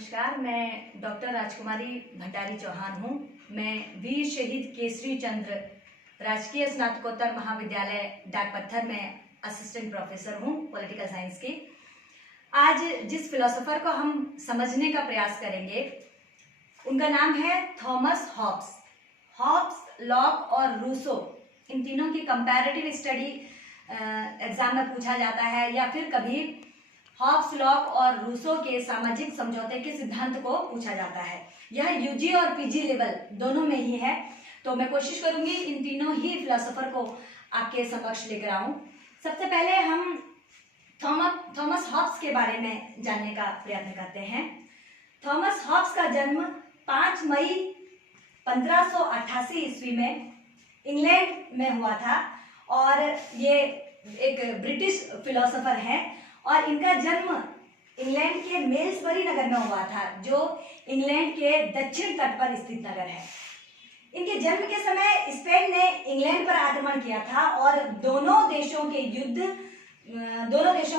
नमस्कार, मैं डॉक्टर राजकुमारी भंडारी चौहान हूँ। मैं वीर शहीद केसरी चंद्र राजकीय स्नातकोत्तर महाविद्यालय डाकपत्थर में असिस्टेंट प्रोफेसर हूँ पॉलिटिकल साइंस की। आज जिस फिलोसोफर को हम समझने का प्रयास करेंगे उनका नाम है थॉमस हॉब्स। हॉब्स, लॉक और रूसो, इन तीनों की कंपैरेटिव स्टडी एग्जाम में पूछा जाता है, या फिर कभी हॉब्स, लॉक और रूसो के सामाजिक समझौते के सिद्धांत को पूछा जाता है। यह यूजी और पीजी लेवल दोनों में ही है, तो मैं कोशिश करूंगी इन तीनों ही फिलोसोफर को आपके समक्ष लेकर आऊं। सबसे पहले हम थॉमस हॉब्स के बारे में जानने का प्रयत्न करते हैं। थॉमस हॉब्स का जन्म 5 मई 1588 ईस्वी में इंग्लैंड में हुआ था और ये एक ब्रिटिश फिलोसोफर हैं और इनका जन्म इंग्लैंड के मेल्सबरी नगर में हुआ था, जो इंग्लैंड के दक्षिण तट पर स्थित नगर है। इनके जन्म के समय स्पेन ने इंग्लैंड पर आक्रमण किया था और दोनों देशों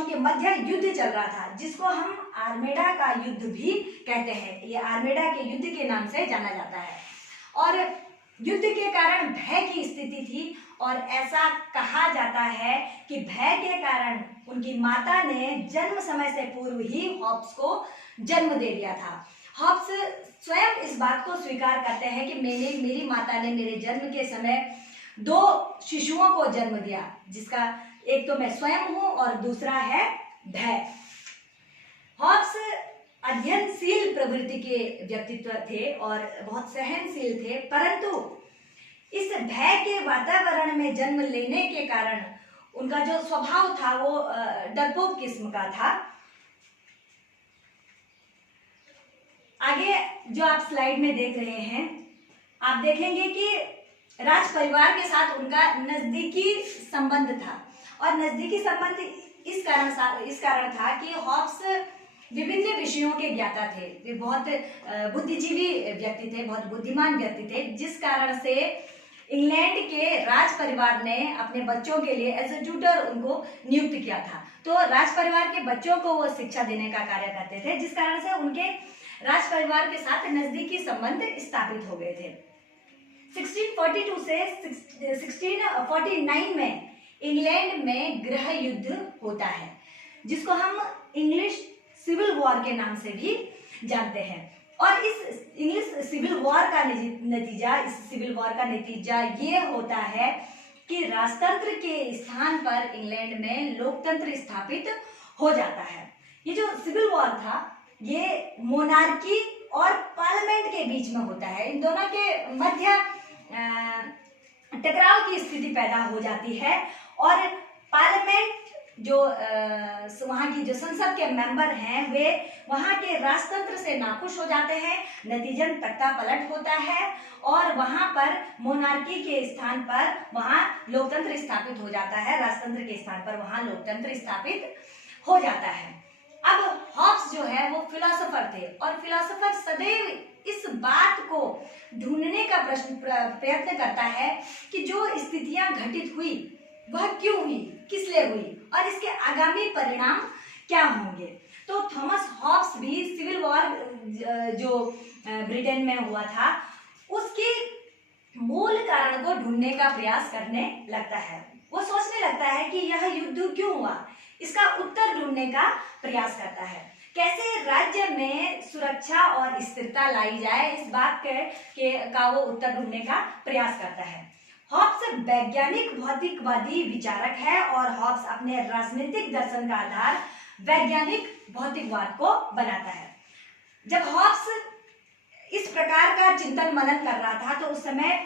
के मध्य युद्ध चल रहा था, जिसको हम आर्मेडा का युद्ध भी कहते हैं। ये आर्मेडा के युद्ध के नाम से जाना जाता है और युद्ध के कारण भय की स्थिति थी और ऐसा कहा जाता है कि भय के कारण उनकी माता ने जन्म समय से पूर्व ही हॉब्स को जन्म दे दिया था। हॉब्स स्वयं इस बात को स्वीकार करते हैं कि मेरी माता ने मेरे जन्म के समय 2 शिशुओं को जन्म दिया, जिसका एक तो मैं स्वयं हूं और दूसरा है भय। हॉब्स अध्ययनशील प्रवृत्ति के व्यक्तित्व थे और बहुत सहनशील थे, परंतु इस भय के वातावरण में जन्म लेने के कारण उनका जो स्वभाव था वो डरपोक किस्म का था। आगे जो आप स्लाइड में देख रहे हैं, आप देखेंगे कि राज परिवार के साथ उनका नजदीकी संबंध था और नजदीकी संबंध इस कारण था कि हॉब्स विभिन्न विषयों के ज्ञाता थे। वे बहुत बुद्धिजीवी व्यक्ति थे, बहुत बुद्धिमान व्यक्ति थे, जिस कारण से इंग्लैंड के राज परिवार ने अपने बच्चों के लिए एज ए ट्यूटर उनको नियुक्त किया था। तो राज परिवार के बच्चों को वो शिक्षा देने का कार्य करते थे, जिस कारण से उनके राज परिवार के साथ नजदीकी संबंध स्थापित हो गए थे। 1642 से 1649 में इंग्लैंड में गृह युद्ध होता है, जिसको हम इंग्लिश सिविल वॉर के नाम से भी जानते हैं। और इस इंग्लिश सिविल वॉर का नतीजा ये होता है कि राजतंत्र के स्थान पर इंग्लैंड में लोकतंत्र स्थापित हो जाता है। ये जो सिविल वॉर था ये मोनार्की और पार्लियामेंट के बीच में होता है। इन दोनों के मध्य टकराव की स्थिति पैदा हो जाती है और पार्लियामेंट जो वहाँ की जो संसद के मेंबर हैं वे वहाँ के राजतंत्र से नाखुश हो जाते हैं। नतीजन तख्ता पलट होता है और वहाँ पर मोनार्की के स्थान पर वहाँ लोकतंत्र स्थापित हो जाता है, राजतंत्र के स्थान पर वहाँ लोकतंत्र स्थापित हो जाता है। अब हॉब्स जो है वो फिलोसोफर थे और फिलोसोफर सदैव इस बात को ढूंढने का प्रयत्न करता है कि जो स्थितियां घटित हुई वह क्यों हुई, किस लिए हुई और इसके आगामी परिणाम क्या होंगे। तो थॉमस हॉब्स भी सिविल वॉर जो ब्रिटेन में हुआ था उसके मूल कारण को ढूंढने का प्रयास करने लगता है। वो सोचने लगता है कि यह युद्ध क्यों हुआ, इसका उत्तर ढूंढने का प्रयास करता है। कैसे राज्य में सुरक्षा और स्थिरता लाई जाए, इस बात का वो उत्तर ढूंढने का प्रयास करता है। हॉब्स वैज्ञानिक भौतिकवादी विचारक है और हॉब्स अपने राजनीतिक दर्शन का आधार वैज्ञानिक भौतिकवाद को बनाता है। जब हॉब्स इस प्रकार का चिंतन मनन कर रहा था तो उस समय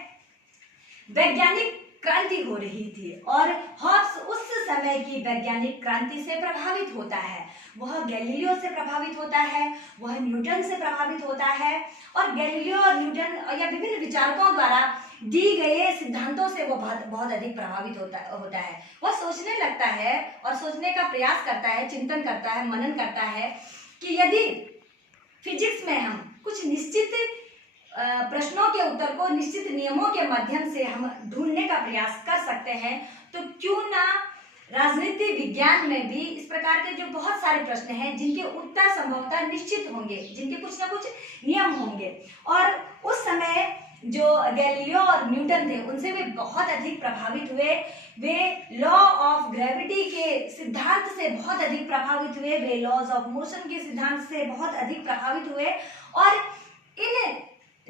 वैज्ञानिक क्रांति हो रही थी और हॉब्स उस समय की वैज्ञानिक क्रांति से प्रभावित होता है। वह गैलीलियो से प्रभावित होता है, वह न्यूटन से प्रभावित होता है और गैलीलियो और न्यूटन या विभिन्न विचारकों द्वारा दी गए सिद्धांतों से वो बहुत अधिक प्रभावित होता है। वह सोचने लगता है और सोचने का प्रयास करता है, चिंतन करता है, मनन करता है कि यदि फिजिक्स में हम कुछ निश्चित प्रश्नों के उत्तर को निश्चित नियमों के माध्यम से हम ढूंढने का प्रयास कर सकते हैं तो क्यों ना राजनीति विज्ञान में भी इस प्रकार के जो बहुत सारे प्रश्न हैं जिनके उत्तर संभवतः निश्चित होंगे, जिनके कुछ ना कुछ नियम होंगे। और उस समय जो गैलीलियो और न्यूटन थे उनसे वे बहुत अधिक प्रभावित हुए। वे लॉ ऑफ ग्रेविटी के सिद्धांत से बहुत अधिक प्रभावित हुए, वे लॉज ऑफ मोशन के सिद्धांत से बहुत अधिक प्रभावित हुए। और इन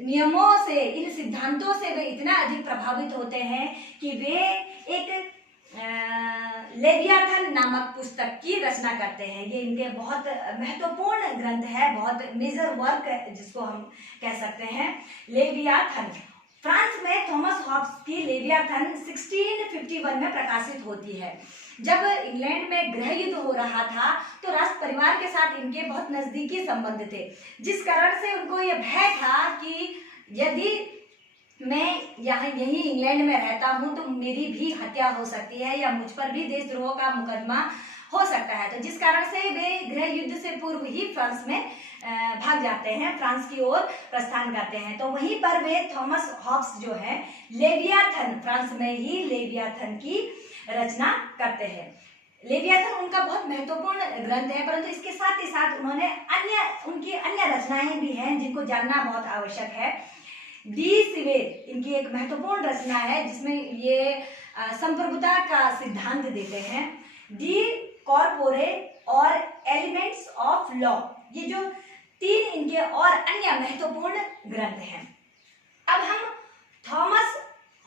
नियमों से, इन सिद्धांतों से वे इतना अधिक प्रभावित होते हैं कि वे एक लेवियाथन नामक पुस्तक की रचना करते हैं। ये इनके बहुत महत्वपूर्ण ग्रंथ है, बहुत मेजर वर्क जिसको हम कह सकते हैं, लेवियाथन। फ्रांस में थॉमस हॉब्स की लेवियाथन 1651 में प्रकाशित होती है। जब इंग्लैंड में गृह युद्ध हो रहा था तो राज परिवार के साथ इनके बहुत नजदीकी संबंध थे, जिस कारण से उनको यह भय था कि यदि मैं यही इंग्लैंड में रहता हूँ तो मेरी भी हत्या हो सकती है या मुझ पर भी देशद्रोह का मुकदमा हो सकता है। तो जिस कारण से वे गृह युद्ध से पूर्व ही फ्रांस में भाग जाते हैं, फ्रांस की ओर प्रस्थान करते हैं। तो वहीं पर वे थॉमस हॉब्स जो है लेवियाथन, फ्रांस में ही लेवियाथन की रचना करते हैं। लेवियाथन उनका बहुत महत्वपूर्ण ग्रंथ है, परंतु इसके साथ ही साथ उन्होंने उनकी अन्य रचनाएं भी हैं जिनको जानना बहुत आवश्यक है। डी सिवेर इनकी एक महत्वपूर्ण रचना है जिसमें ये संप्रभुता का सिद्धांत देते हैं। डी कॉर्पोरे और एलिमेंट्स ऑफ लॉ, ये जो तीन इनके और अन्य महत्वपूर्ण ग्रंथ हैं। अब हम थॉमस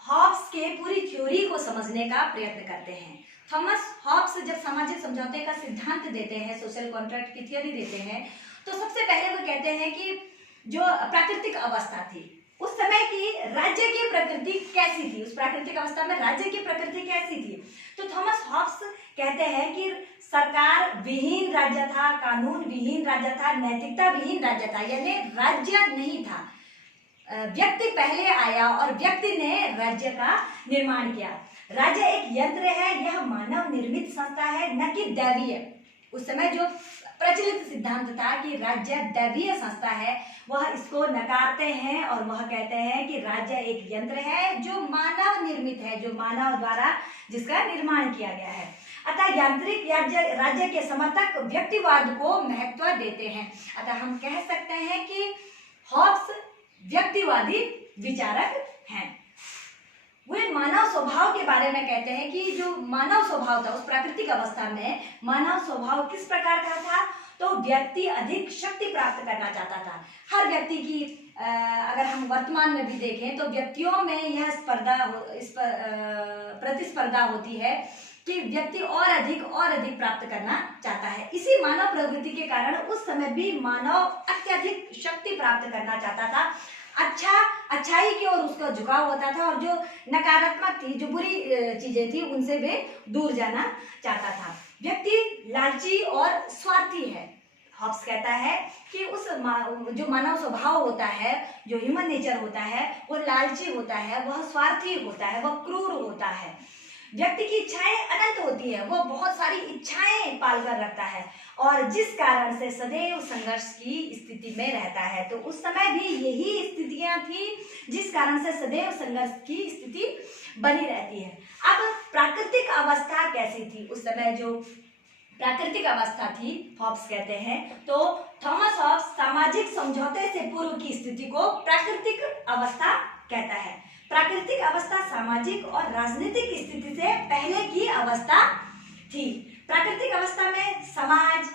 हॉब्स के पूरी थ्योरी को समझने का प्रयत्न करते हैं। थॉमस हॉब्स जब सामाजिक समझौते का सिद्धांत देते हैं, सोशल कॉन्ट्रैक्ट की थ्योरी देते हैं, तो सबसे पहले वो कहते हैं कि जो प्राकृतिक अवस्था थी उस समय की राज्य की प्रकृति कैसी थी, उस प्राकृतिक अवस्था में राज्य की प्रकृति कैसी थी। तो थॉमस हॉब्स कहते हैं कि सरकार विहीन राज्य था, कानून विहीन राज्य था, नैतिकता विहीन राज्य था, यानी राज्य नहीं था। व्यक्ति पहले आया और व्यक्ति ने राज्य का निर्माण किया। राज्य एक यंत्र है, यह मानव निर्मित संस्था है, न कि दैवीय। उस समय जो प्रचलित सिद्धांत था कि राज्य दैवीय संस्था है, वह इसको नकारते हैं और वह कहते हैं कि राज्य एक यंत्र है जो मानव निर्मित है, जो मानव द्वारा जिसका निर्माण किया गया है। अतः यांत्रिक राज्य के समर्थक व्यक्तिवाद को महत्व देते हैं। अतः हम कह सकते हैं कि हॉब्स व्यक्तिवादी विचारक हैं। वे मानव स्वभाव के बारे में कहते हैं कि जो मानव स्वभाव था उस प्राकृतिक अवस्था में मानव स्वभाव किस प्रकार का था, तो व्यक्ति अधिक शक्ति प्राप्त करना चाहता था। हर व्यक्ति की अगर हम वर्तमान में भी देखें तो व्यक्तियों में यह प्रतिस्पर्धा होती है कि व्यक्ति और अधिक प्राप्त करना चाहता है। इसी मानव प्रवृत्ति के कारण उस समय भी मानव अत्यधिक शक्ति प्राप्त करना चाहता था। अच्छाई की ओर उसका झुकाव होता था और जो नकारात्मक थी, जो बुरी चीजें थी, उनसे वे दूर जाना चाहता था। व्यक्ति लालची और स्वार्थी है। हॉब्स कहता है कि जो मानव स्वभाव होता है, जो ह्यूमन नेचर होता है, वो लालची होता है, वह स्वार्थी होता है, वह क्रूर होता है। व्यक्ति की इच्छाएं अनंत होती है, वो बहुत सारी इच्छाएं पालकर रखता है और जिस कारण से सदैव संघर्ष की स्थिति में रहता है। तो उस समय भी यही स्थितियां थी जिस कारण से सदैव संघर्ष की स्थिति बनी रहती है। अब प्राकृतिक अवस्था कैसी थी उस समय, जो प्राकृतिक अवस्था थी, हॉब्स कहते हैं, तो थॉमस हॉब्स सामाजिक समझौते से पूर्व की स्थिति को प्राकृतिक अवस्था कहता है। प्राकृतिक अवस्था सामाजिक और राजनीतिक स्थिति से पहले की अवस्था थी। प्राकृतिक अवस्था में समाज,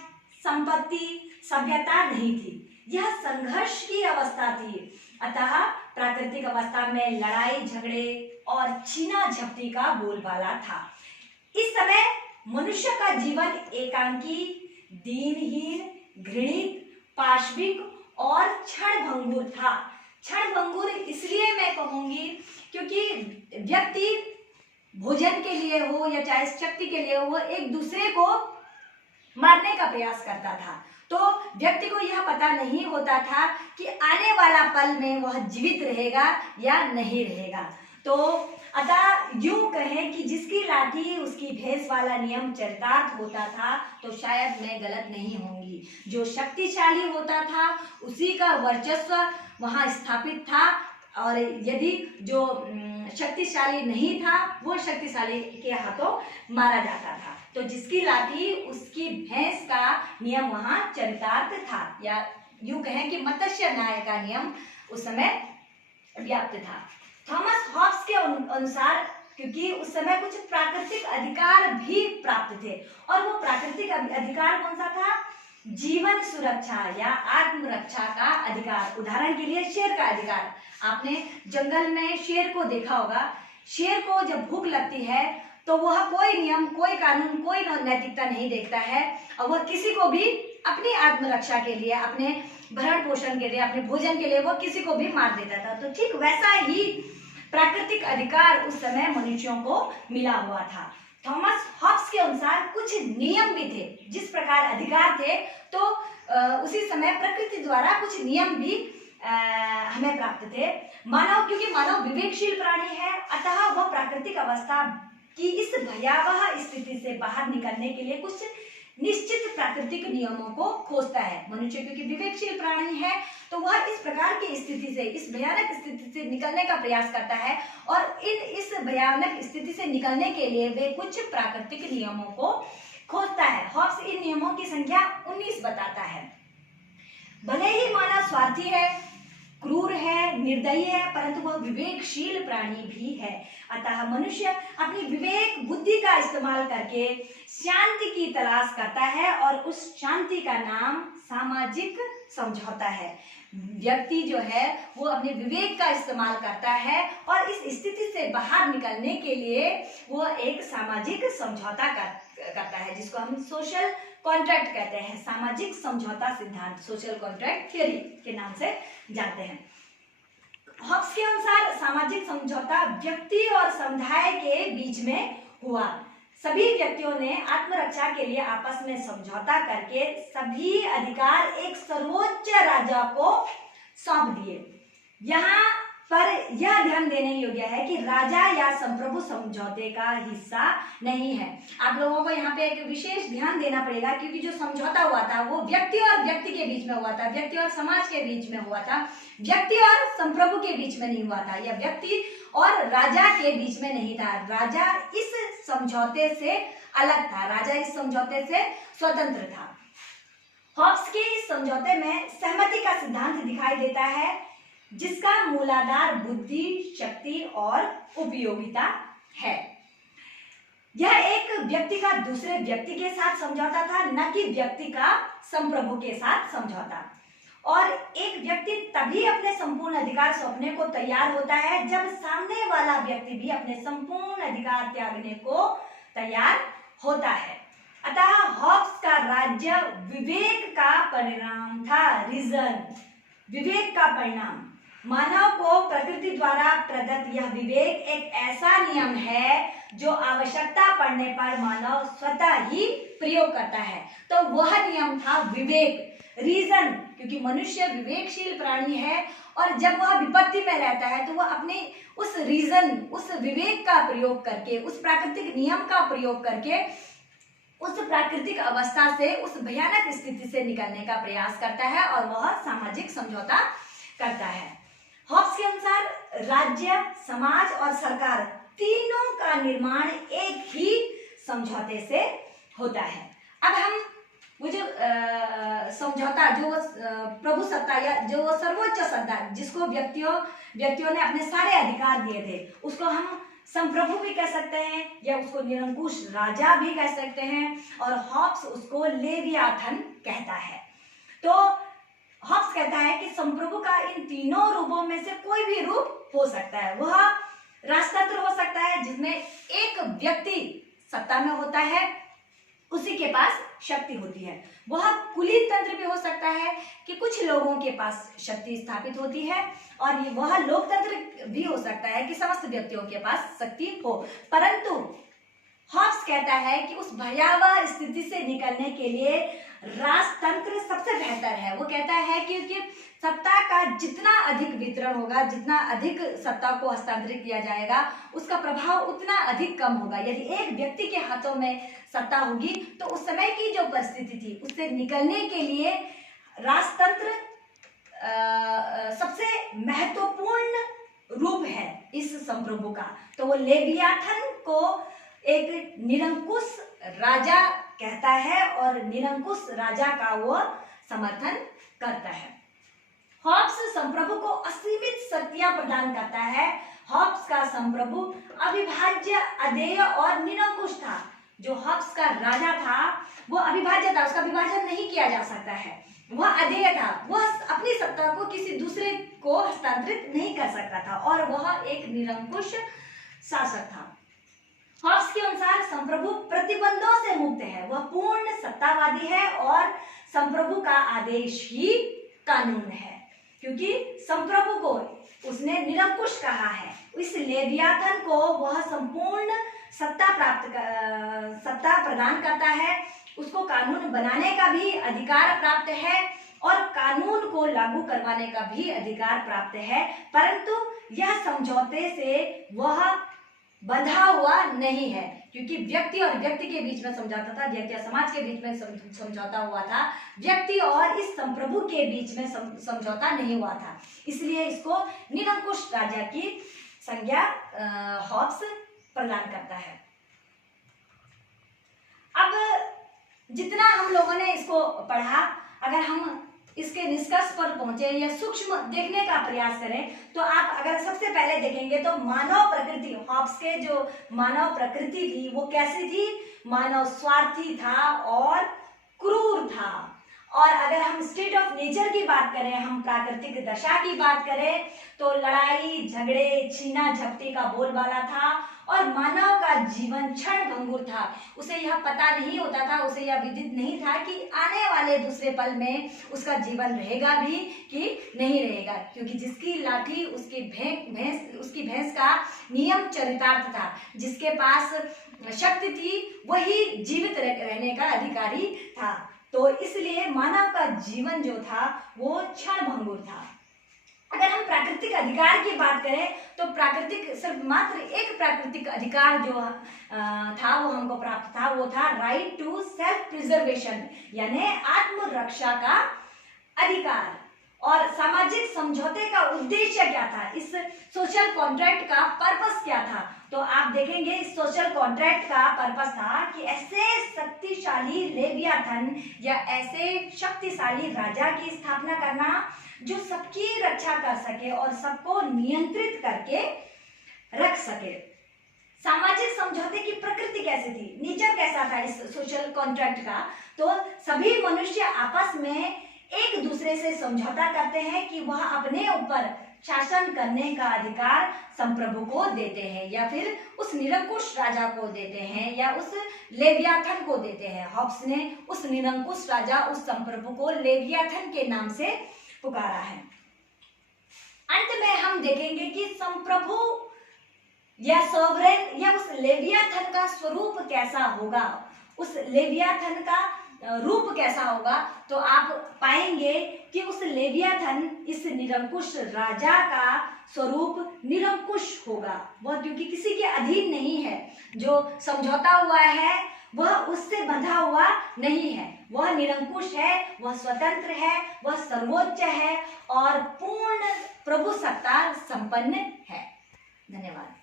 संपत्ति, सभ्यता नहीं थी, यह संघर्ष की अवस्था थी। अतः प्राकृतिक अवस्था में लड़ाई झगड़े और छीना झपटी का बोलबाला था। इस समय मनुष्य का जीवन एकांकी, दीनहीन, घृणित, पाशविक और क्षणभंगुर था। क्षणभंगुर इसलिए मैं कहूंगी क्योंकि व्यक्ति भोजन के लिए हो या चाहे शक्ति के लिए हो, वो एक दूसरे को मारने का प्रयास करता था। तो व्यक्ति को यह पता नहीं होता था कि आने वाला पल में वह जीवित रहेगा या नहीं रहेगा। तो अतः यूं कहें कि जिसकी लाठी उसकी भैंस वाला नियम चरितार्थ होता था, तो शायद मैं गलत नहीं होंगी। जो शक्तिशाली होता था उसी का वर्चस्व वहां स्थापित था और यदि जो शक्तिशाली नहीं था वो शक्तिशाली के हाथों मारा जाता था। तो जिसकी लाठी उसकी भैंस का नियम वहां चरितार्थ था, या यूं कहें कि मत्स्य न्याय का नियम उस समय व्याप्त था। थॉमस हॉब्स के अनुसार क्योंकि उस समय कुछ प्राकृतिक अधिकार भी प्राप्त थे, और वो प्राकृतिक अधिकार कौन सा था? जीवन सुरक्षा या आत्मरक्षा का अधिकार। उदाहरण के लिए शेर का अधिकार। आपने जंगल में शेर को देखा होगा। शेर को जब भूख लगती है तो वह कोई नियम, कोई कानून, कोई नैतिकता नहीं देखता है, और वह किसी को भी अपनी आत्मरक्षा के लिए, अपने भरण पोषण के लिए, अपने भोजन के लिए वह किसी को भी मार देता था। तो ठीक वैसा ही प्राकृतिक अधिकार उस समय मनुष्यों को मिला हुआ था। थॉमस हॉब्स के अनुसार कुछ नियम भी थे। जिस प्रकार अधिकार थे तो उसी समय प्रकृति द्वारा कुछ नियम भी हमें प्राप्त थे। मानव, क्योंकि मानव विवेकशील प्राणी है, अतः वह प्राकृतिक अवस्था की इस भयावह स्थिति से बाहर निकलने के लिए कुछ निश्चित प्राकृतिक नियमों को खोजता है। मनुष्य क्योंकि विवेकशील प्राणी है तो वह इस प्रकार की स्थिति से, इस भयानक स्थिति से निकलने का प्रयास करता है, और इस भयानक स्थिति से निकलने के लिए वे कुछ प्राकृतिक नियमों को खोजता है। हॉब्स इन नियमों की संख्या 19 बताता है। भले ही मानव स्वार्थी है, क्रूर है, निर्दयी है, परंतु वह विवेकशील प्राणी भी है। अतः मनुष्य अपनी विवेक बुद्धि का इस्तेमाल करके शांति की तलाश करता है, और उस शांति का नाम सामाजिक समझौता है। व्यक्ति जो है वो अपने विवेक का इस्तेमाल करता है, और इस स्थिति से बाहर निकलने के लिए वो एक सामाजिक समझौता करता है, जिसको हम सोशल कॉन्ट्रैक्ट कहते हैं। सामाजिक समझौता सिद्धांत, सोशल कॉन्ट्रैक्ट थ्योरी के नाम से जानते हैं। हॉब्स के अनुसार सामाजिक समझौता व्यक्ति और समुदाय के बीच में हुआ। सभी व्यक्तियों ने आत्मरक्षा के लिए आपस में समझौता करके सभी अधिकार एक सर्वोच्च राजा को सौंप दिए। यहाँ पर यह ध्यान देने योग्य है कि राजा या संप्रभु समझौते का हिस्सा नहीं है। आप लोगों को यहाँ पे एक विशेष ध्यान देना पड़ेगा, क्योंकि जो समझौता हुआ था वो व्यक्ति और व्यक्ति के बीच में हुआ था, व्यक्ति और समाज के बीच में हुआ था, व्यक्ति और संप्रभु के बीच में नहीं हुआ था, या व्यक्ति और राजा के बीच में नहीं था। राजा इस समझौते से अलग था, राजा इस समझौते से स्वतंत्र था। हॉब्स के इस समझौते में सहमति का सिद्धांत दिखाई देता है, जिसका मूलाधार बुद्धि, शक्ति और उपयोगिता है। यह एक व्यक्ति का दूसरे व्यक्ति के साथ समझौता था, न कि व्यक्ति का संप्रभु के साथ समझौता। और एक व्यक्ति तभी अपने संपूर्ण अधिकार सौंपने को तैयार होता है जब सामने वाला व्यक्ति भी अपने संपूर्ण अधिकार त्यागने को तैयार होता है। अतः हॉब्स का राज्य विवेक का परिणाम था। रीजन, विवेक का परिणाम। मानव को प्रकृति द्वारा प्रदत्त यह विवेक एक ऐसा नियम है जो आवश्यकता पड़ने पर मानव स्वतः ही प्रयोग करता है। तो वह नियम था विवेक, रीजन, क्योंकि मनुष्य विवेकशील प्राणी है, और जब वह विपत्ति में रहता है तो वह अपने उस रीजन, उस विवेक का प्रयोग करके, उस प्राकृतिक नियम का प्रयोग करके उस प्राकृतिक अवस्था से, उस भयानक स्थिति से निकलने का प्रयास करता है, और वह सामाजिक समझौता करता है। हॉब्स के अनुसार राज्य, समाज और सरकार तीनों का निर्माण एक ही समझौते से होता है। अब हम वो जो समझौता, जो प्रभु सत्ता या जो सर्वोच्च सत्ता, जिसको व्यक्तियों ने अपने सारे अधिकार दिए थे, उसको हम संप्रभु भी कह सकते हैं, या उसको निरंकुश राजा भी कह सकते हैं, और हॉब्स उसको लेवियाथन कहता है। तो हॉब्स कहता है कि संप्रभु का इन तीनों रूपों में से कोई भी रूप हो सकता है। वह राजतंत्र हो सकता है जिसमें एक व्यक्ति सत्ता में होता है, उसी के पास शक्ति होती है। वह कुलीन तंत्र भी हो सकता है कि कुछ लोगों के पास शक्ति स्थापित होती है, और वह लोकतंत्र भी हो सकता है कि समस्त व्यक्तियों के पास शक्ति हो। परंतु हॉब्स कहता है कि उस भयावह स्थिति से निकलने के लिए राजतंत्र सबसे बेहतर है। वो कहता है क्योंकि सत्ता का जितना अधिक वितरण होगा, जितना अधिक सत्ता को हस्तांतरित किया जाएगा, उसका प्रभाव उतना अधिक कम होगा। यदि एक व्यक्ति के हाथों में सत्ता होगी तो उस समय की जो परिस्थिति थी उससे निकलने के लिए राजतंत्र सबसे महत्वपूर्ण संप्रभु का। तो वो लेवियाथन को एक निरंकुश राजा कहता है और निरंकुश राजा का वो समर्थन करता है। हॉब्स संप्रभु को असीमित शक्तियां प्रदान करता है। हॉब्स का संप्रभु अविभाज्य, अधेय और निरंकुश था। जो हॉब्स का राजा था वो अविभाज्य था, उसका विभाजन नहीं किया जा सकता है। वह अधेय था, वह अपनी सत्ता को किसी दूसरे को हस्तांतरित नहीं कर सकता था और वह एक निरंकुश शासक था। हॉब्स के अनुसार संप्रभु प्रतिबंधों से मुक्त है, वह पूर्ण सत्तावादी है और संप्रभु का आदेश ही कानून है, क्योंकि संप्रभु को उसने निरंकुश कहा है। इस लेवियाथन को वह संपूर्ण सत्ता प्रदान करता है, उसको कानून बनाने का भी अधिकार प्राप्त है और कानून को लागू करवाने का भी अधिकार प्राप्त है, परंतु यह समझौते से वह बंधा हुआ नहीं है, क्योंकि व्यक्ति और व्यक्ति के बीच में समझौता था, व्यक्ति और समाज के बीच में समझौता हुआ था, व्यक्ति और इस संप्रभु के बीच में समझौता नहीं हुआ था। इसलिए इसको निरंकुश राजा की संज्ञा हॉब्स प्रदान करता है। अब जितना हम लोगों ने इसको पढ़ा, अगर हम इसके निष्कर्ष पर पहुंचे या सूक्ष्म देखने का प्रयास करें, तो आप अगर सबसे पहले देखेंगे तो मानव प्रकृति, हॉब्स के जो मानव प्रकृति थी वो कैसी थी? मानव स्वार्थी था और क्रूर था। और अगर हम स्टेट ऑफ नेचर की बात करें, हम प्राकृतिक दशा की बात करें, तो लड़ाई झगड़े छीना झपटी का बोलबाला था और मानव का जीवन क्षण भंगुर था। उसे यह पता नहीं होता था, उसे यह विदित नहीं था कि आने वाले दूसरे पल में उसका जीवन रहेगा भी कि नहीं रहेगा, क्योंकि जिसकी लाठी उसकी भैंस का नियम चरितार्थ था, जिसके पास शक्ति थी वही जीवित रहने का अधिकारी था। तो इसलिए मानव का जीवन जो था वो क्षण भंगुर था। अगर हम प्राकृतिक अधिकार की बात करें तो प्राकृतिक सिर्फ मात्र एक प्राकृतिक अधिकार जो था वो हमको प्राप्त था, वो था राइट टू सेल्फ प्रिजर्वेशन, यानी आत्मरक्षा का अधिकार। और सामाजिक समझौते का उद्देश्य क्या था? इस सोशल कॉन्ट्रैक्ट का पर्पस क्या था? तो आप देखेंगे इस सोशल कॉन्ट्रैक्ट का पर्पस था कि ऐसे शक्तिशाली लेवियाथन या ऐसे शक्तिशाली राजा की स्थापना करना जो सबकी रक्षा कर सके और सबको नियंत्रित करके रख सके। सामाजिक समझौते की प्रकृति कैसी थी, नेचर कैसा था इस सोशल कॉन्ट्रैक्ट का? तो सभी मनुष्य आपस में एक दूसरे से समझौता करते हैं कि वह अपने ऊपर शासन करने का अधिकार संप्रभु को देते हैं या फिर उस निरंकुश राजा को देते हैं या उस लेवियाथन को देते हैं। हॉब्स ने उस निरंकुश राजा, उस संप्रभु को लेवियाथन के नाम से पुकारा है। अंत में हम देखेंगे कि संप्रभु या सॉवरेन या उस लेवियाथन का स्वरूप कैसा होगा, उस लेवियाथन का रूप कैसा होगा। तो आप पाएंगे कि उस लेवियाथन, इस निरंकुश राजा का स्वरूप निरंकुश होगा। वह क्योंकि किसी के अधीन नहीं है, जो समझौता हुआ है वह उससे बंधा हुआ नहीं है, वह निरंकुश है, वह स्वतंत्र है, वह सर्वोच्च है और पूर्ण प्रभु सत्ता संपन्न है। धन्यवाद।